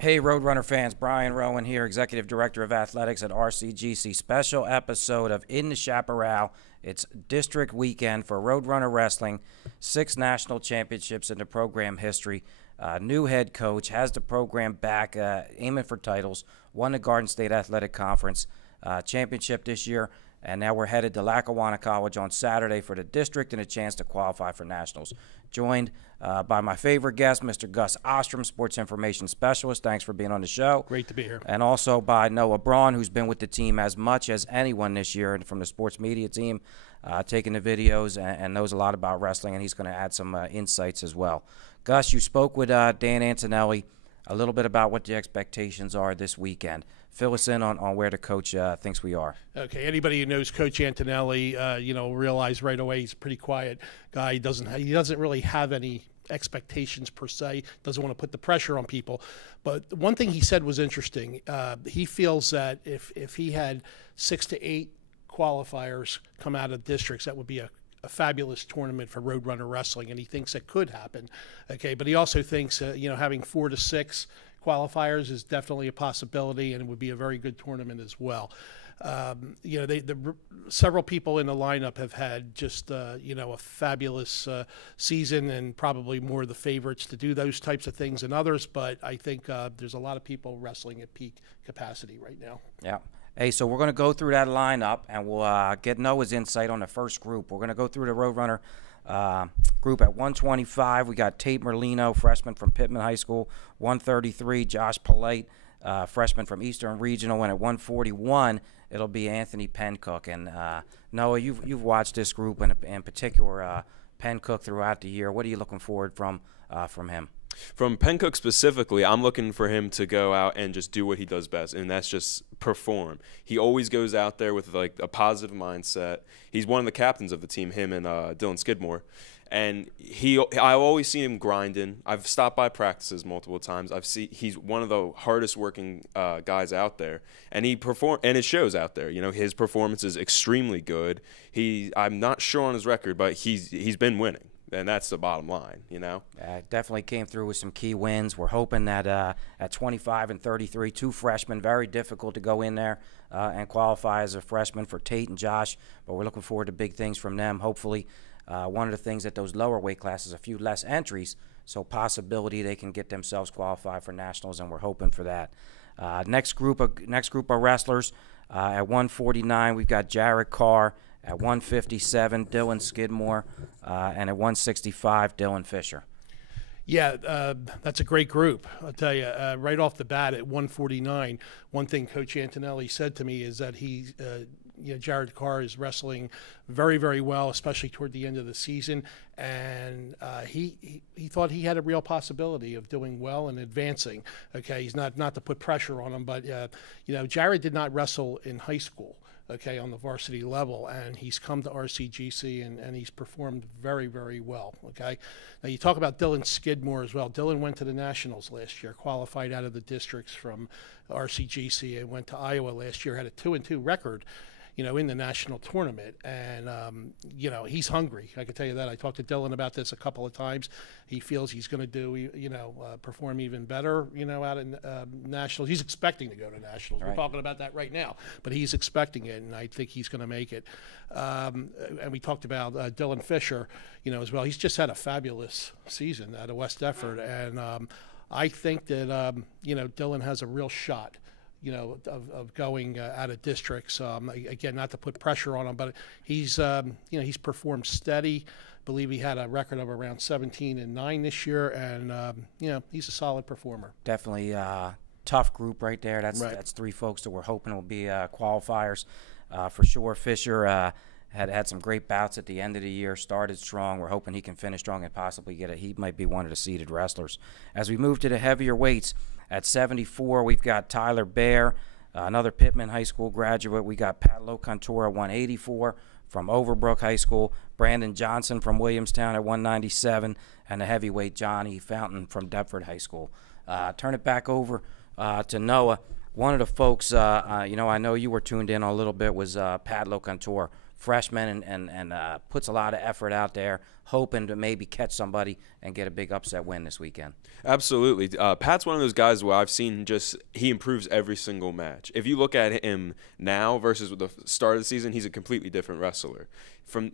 Hey, Roadrunner fans, Brian Rowan here, Executive Director of Athletics at RCGC. Special episode of In the Chaparral. It's district weekend for Roadrunner Wrestling. 6 national championships in the program history. New head coach, has the program back, aiming for titles. Won the Garden State Athletic Conference championship this year. And now we're headed to Lackawanna College on Saturday for the district and a chance to qualify for nationals. Joined by my favorite guest, Mr. Gus Ostrom, Sports Information Specialist. Thanks for being on the show. Great to be here. And also by Noah Braun, who's been with the team as much as anyone this year and from the sports media team, taking the videos and knows a lot about wrestling, and he's going to add some insights as well. Gus, you spoke with Dan Antonelli a little bit about what the expectations are this weekend. Fill us in on where the coach thinks we are. Okay, anybody who knows Coach Antonelli, realize right away he's a pretty quiet guy. He doesn't really have any expectations per se. Doesn't want to put the pressure on people. But one thing he said was interesting. He feels that if he had 6 to 8 qualifiers come out of districts, that would be a fabulous tournament for Roadrunner Wrestling, and he thinks it could happen. Okay, but he also thinks having 4 to 6 qualifiers is definitely a possibility, and it would be a very good tournament as well. Several people in the lineup have had just a fabulous season, and probably more of the favorites to do those types of things than others. But I think there's a lot of people wrestling at peak capacity right now. Yeah. Hey, so we're going to go through that lineup, and we'll get Noah's insight on the first group. We're going to go through the Roadrunner group at 125. We got Tate Merlino, freshman from Pittman High School. 133, Josh Polite, freshman from Eastern Regional. And at 141, it'll be Anthony Pencook. And Noah, you've watched this group, and in particular Pencook, throughout the year. What are you looking forward from him? From Pencook specifically, I'm looking for him to go out and just do what he does best, and that's just perform. He always goes out there with like a positive mindset. He's one of the captains of the team, him and Dylan Skidmore, and I've always seen him grinding. I've stopped by practices multiple times. He's one of the hardest working guys out there, and it shows out there. His performance is extremely good. I'm not sure on his record, but he's been winning. And that's the bottom line, Definitely came through with some key wins. We're hoping that at 25 and 33, 2 freshmen, very difficult to go in there and qualify as a freshman for Tate and Josh, but we're looking forward to big things from them. Hopefully, one of the things at those lower weight classes, a few less entries, so possibility they can get themselves qualified for nationals, and we're hoping for that. Next group of wrestlers, at 149, we've got Jared Carr. At 157, Dylan Skidmore, and at 165, Dylan Fisher. Yeah, that's a great group. I'll tell you, right off the bat at 149, one thing Coach Antonelli said to me is that Jared Carr is wrestling very, very well, especially toward the end of the season, and he thought he had a real possibility of doing well and advancing. Okay, he's not to put pressure on him, but Jared did not wrestle in high school. Okay, on the varsity level, and he's come to RCGC and he's performed very, very well. Okay, now you talk about Dylan Skidmore as well. Dylan went to the Nationals last year, qualified out of the districts from RCGC, and went to Iowa last year, had a 2-2 record, in the national tournament, and he's hungry. I can tell you that. I talked to Dylan about this a couple of times. He feels he's going to do, perform even better, out in nationals. He's expecting to go to nationals. Right. We're talking about that right now, but he's expecting it, and I think he's going to make it. And we talked about Dylan Fisher, as well. He's just had a fabulous season out of West Effort, and I think that Dylan has a real shot. Of going out of districts. Again, not to put pressure on him, but he's performed steady. Believe he had a record of around 17-9 this year, and he's a solid performer. Definitely tough group right there. Right. That's 3 folks that we're hoping will be qualifiers for sure. Fisher had some great bouts at the end of the year. Started strong. We're hoping he can finish strong and possibly get it. He might be one of the seeded wrestlers. As we move to the heavier weights. At 74, we've got Tyler Bear, another Pittman High School graduate. We got Pat Locantora, 184 from Overbrook High School. Brandon Johnson from Williamstown at 197, and the heavyweight Johnny Fountain from Deptford High School. Turn it back over to Noah. One of the folks, I know you were tuned in a little bit, was Pat Locantora, freshman and puts a lot of effort out there, hoping to maybe catch somebody and get a big upset win this weekend. Absolutely. Pat's one of those guys where I've seen he improves every single match. If you look at him now versus the start of the season, he's a completely different wrestler. From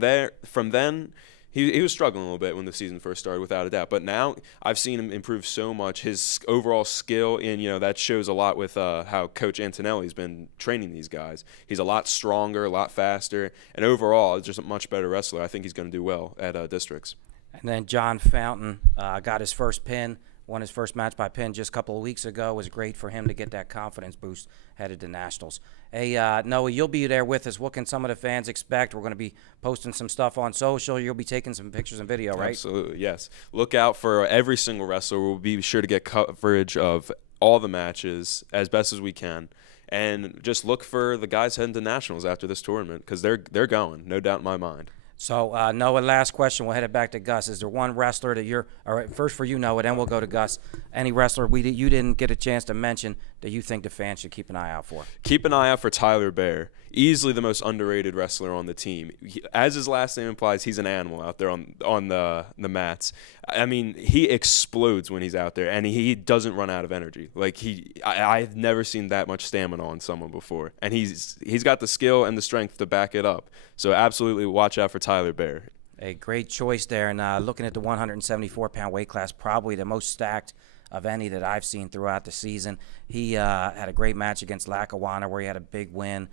then, he was struggling a little bit when the season first started, without a doubt. But now I've seen him improve so much. His overall skill, and that shows a lot with how Coach Antonelli's been training these guys. He's a lot stronger, a lot faster, and overall, just a much better wrestler. I think he's going to do well at districts. And then John Fountain got his first pin, won his first match by pin just a couple of weeks ago. It was great for him to get that confidence boost headed to nationals. Hey, Noah, you'll be there with us. What can some of the fans expect? We're going to be posting some stuff on social. You'll be taking some pictures and video, right? Absolutely, yes. Look out for every single wrestler. We'll be sure to get coverage of all the matches as best as we can. And just look for the guys heading to nationals after this tournament, because they're going, no doubt in my mind. So, Noah, last question. We'll head it back to Gus. Is there one wrestler that all right, first for you, Noah, then we'll go to Gus. Any wrestler you didn't get a chance to mention that you think the fans should keep an eye out for? Keep an eye out for Tyler Bear. Easily the most underrated wrestler on the team. As his last name implies, he's an animal out there on the mats. I mean, he explodes when he's out there, and he doesn't run out of energy. Like I've never seen that much stamina on someone before, and he's got the skill and the strength to back it up. So absolutely watch out for Tyler Bear. A great choice there, and looking at the 174-pound weight class, probably the most stacked of any that I've seen throughout the season. He had a great match against Lackawanna where he had a big win.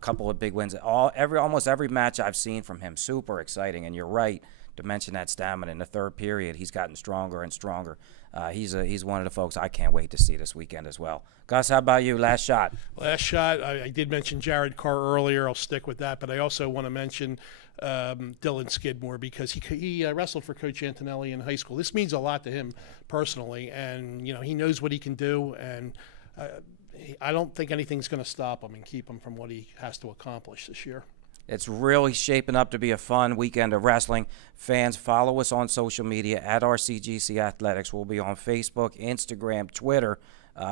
Couple of big wins. Almost every match I've seen from him, super exciting. And you're right to mention that stamina. In the third period, he's gotten stronger and stronger. He's one of the folks I can't wait to see this weekend as well. Gus, how about you? Last shot. Last shot. I did mention Jared Carr earlier. I'll stick with that. But I also want to mention Dylan Skidmore, because he wrestled for Coach Antonelli in high school. This means a lot to him personally, and he knows what he can do, and I don't think anything's going to stop him and keep him from what he has to accomplish this year. It's really shaping up to be a fun weekend of wrestling. Fans, follow us on social media at RCGC Athletics. We'll be on Facebook, Instagram, Twitter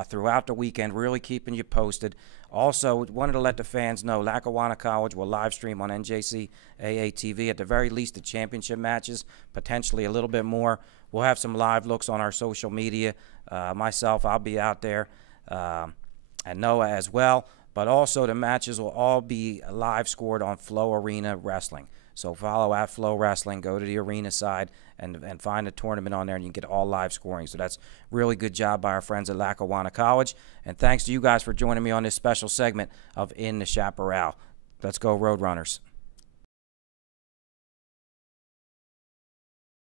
throughout the weekend, really keeping you posted. Also, wanted to let the fans know Lackawanna College will live stream on NJCAA TV, at the very least the championship matches, potentially a little bit more. We'll have some live looks on our social media. Myself, I'll be out there. And Noah as well, but also the matches will all be live scored on Flow Arena Wrestling. So follow at Flow Wrestling, go to the arena side, and find the tournament on there, and you can get all live scoring. So that's really good job by our friends at Lackawanna College. And thanks to you guys for joining me on this special segment of In the Chaparral. Let's go Roadrunners.